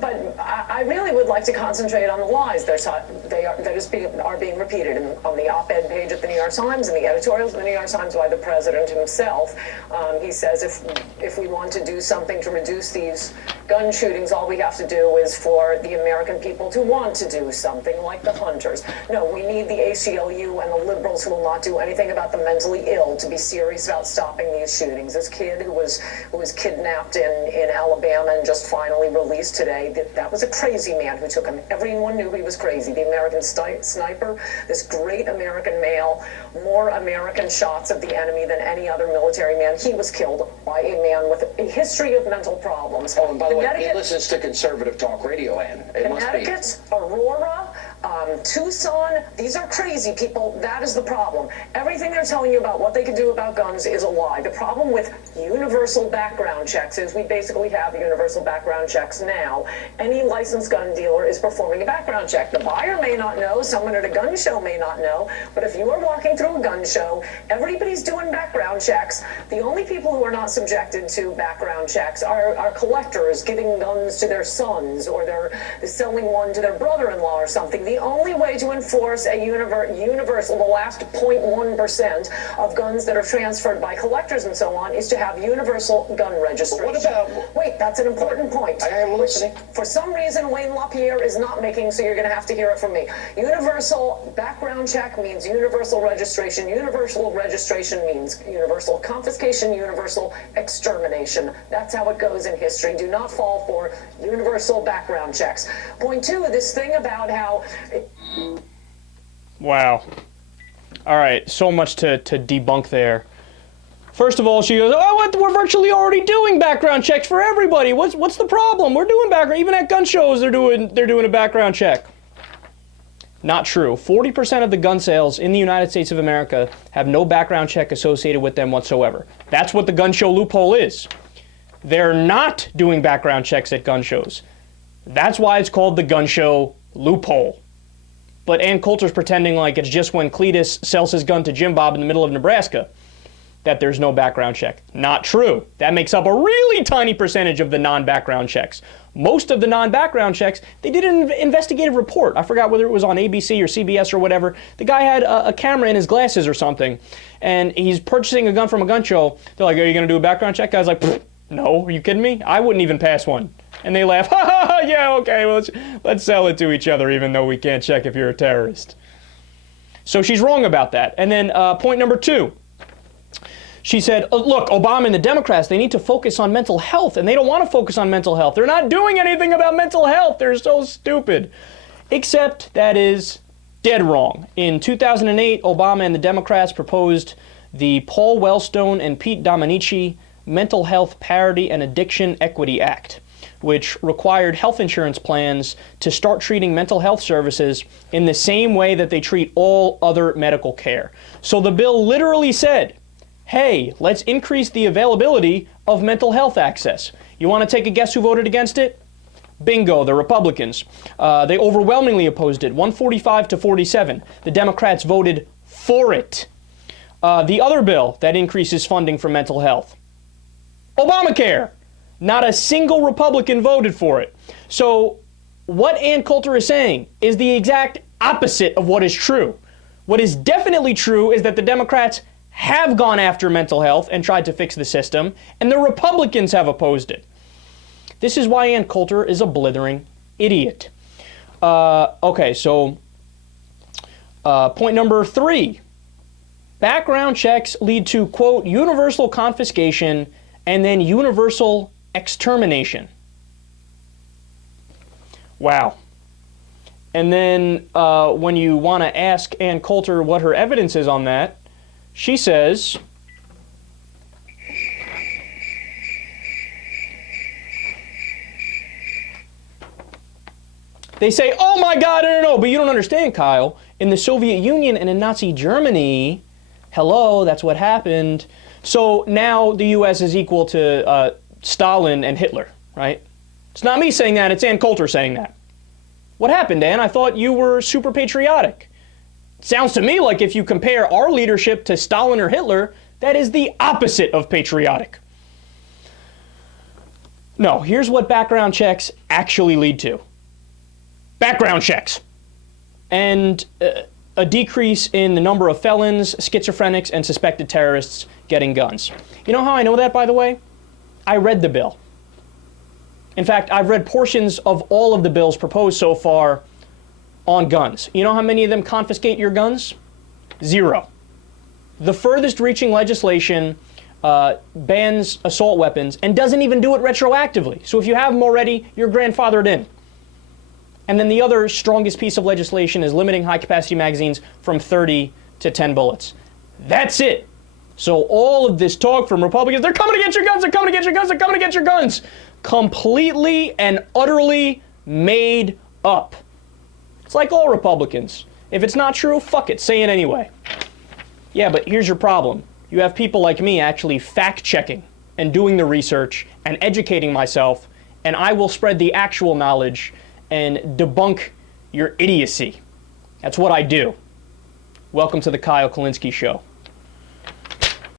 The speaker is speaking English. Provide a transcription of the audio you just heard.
But I really would like to concentrate on the lies that are being repeated on the op-ed page of the New York Times and the editorials of the New York Times by the president himself. He says if we want to do something to reduce these gun shootings, all we have to do is for the American people to want to do something, like the hunters. No, we need the ACLU and the liberals who will not do anything about the mentally ill to be serious about stopping these shootings. This kid who was kidnapped in Alabama and just finally released today, that was a crazy man who took him. Everyone knew he was crazy. The American sniper, this great American male, more American shots of the enemy than any other military man. He was killed by a man with a history of mental problems. Oh, and by the way, he listens to conservative talk radio, Ann. Connecticut, Aurora, Tucson, these are crazy people. That is the problem. Everything they're telling you about what they can do about guns is a lie. The problem with universal background checks is we basically have universal background checks now. Any licensed gun dealer is performing a background check. The buyer may not know, someone at a gun show may not know, but if you are walking through a gun show, everybody's doing background checks. The only people who are not subjected to background checks are collectors giving guns to their sons, or they're selling one to their brother-in-law or something. The only way to enforce a universal, the last 0.1% of guns that are transferred by collectors and so on, is to have universal gun registration. But what about... Wait, that's an important point. I am listening. For some reason, Wayne LaPierre is not making, so you're going to have to hear it from me. Universal background check means universal registration. Universal registration means universal confiscation, universal extermination. That's how it goes in history. Do not fall for universal background checks. Point two, this thing about how... Wow. All right, so much to debunk there. First of all, she goes, "Oh, we're virtually already doing background checks for everybody. What's the problem? We're doing background. Even at gun shows, they're doing a background check." Not true. 40% of the gun sales in the United States of America have no background check associated with them whatsoever. That's what the gun show loophole is. They're not doing background checks at gun shows. That's why it's called the gun show loophole. But Ann Coulter's pretending like it's just when Cletus sells his gun to Jim Bob in the middle of Nebraska that there's no background check. Not true. That makes up a really tiny percentage of the non-background checks. Most of the non-background checks, they did an investigative report. I forgot whether it was on ABC or CBS or whatever. The guy had a camera in his glasses or something, and he's purchasing a gun from a gun show. They're like, "Are you going to do a background check?" Guy's like, "No, are you kidding me? I wouldn't even pass one." And they laugh, "Ha ha ha, yeah, okay, well, let's sell it to each other even though we can't check if you're a terrorist." So she's wrong about that. And then point number two. She said, "Look, Obama and the Democrats, they need to focus on mental health, and they don't want to focus on mental health. They're not doing anything about mental health. They're so stupid." Except that is dead wrong. In 2008, Obama and the Democrats proposed the Paul Wellstone and Pete Domenici Mental Health Parity and Addiction Equity Act, which required health insurance plans to start treating mental health services in the same way that they treat all other medical care. So the bill literally said, hey, let's increase the availability of mental health access. You want to take a guess who voted against it? Bingo, the Republicans. They overwhelmingly opposed it, 145 to 47. The Democrats voted for it. The other bill that increases funding for mental health, Obamacare. Not a single Republican voted for it. So what Ann Coulter is saying is the exact opposite of what is true. What is definitely true is that the Democrats have gone after mental health and tried to fix the system, and the Republicans have opposed it. This is why Ann Coulter is a blithering idiot. Okay, so point number three. Background checks lead to, quote, universal confiscation and then universal extermination. Wow. And then when you want to ask Ann Coulter what her evidence is on that, she says, they say, "Oh my God, no, but you don't understand, Kyle. In the Soviet Union and in Nazi Germany, hello, that's what happened. So now the U.S. is equal to Stalin and Hitler, right?" It's not me saying that, it's Ann Coulter saying that. What happened, Ann? I thought you were super patriotic. Sounds to me like if you compare our leadership to Stalin or Hitler, that is the opposite of patriotic. No, here's what background checks actually lead to. Background checks. And a decrease in the number of felons, schizophrenics, and suspected terrorists getting guns. You know how I know that, by the way? I read the bill. In fact, I've read portions of all of the bills proposed so far on guns. You know how many of them confiscate your guns? 0. The furthest reaching legislation bans assault weapons and doesn't even do it retroactively. So if you have them already, you're grandfathered in. And then the other strongest piece of legislation is limiting high-capacity magazines from 30 to 10 bullets. That's it. So all of this talk from Republicans, they're coming to get your guns, they're coming to get your guns, they're coming to get your guns, completely and utterly made up. It's like all Republicans. If it's not true, fuck it, say it anyway. Yeah, but here's your problem. You have people like me actually fact-checking and doing the research and educating myself, and I will spread the actual knowledge and debunk your idiocy. That's what I do. Welcome to the Kyle Kulinski Show.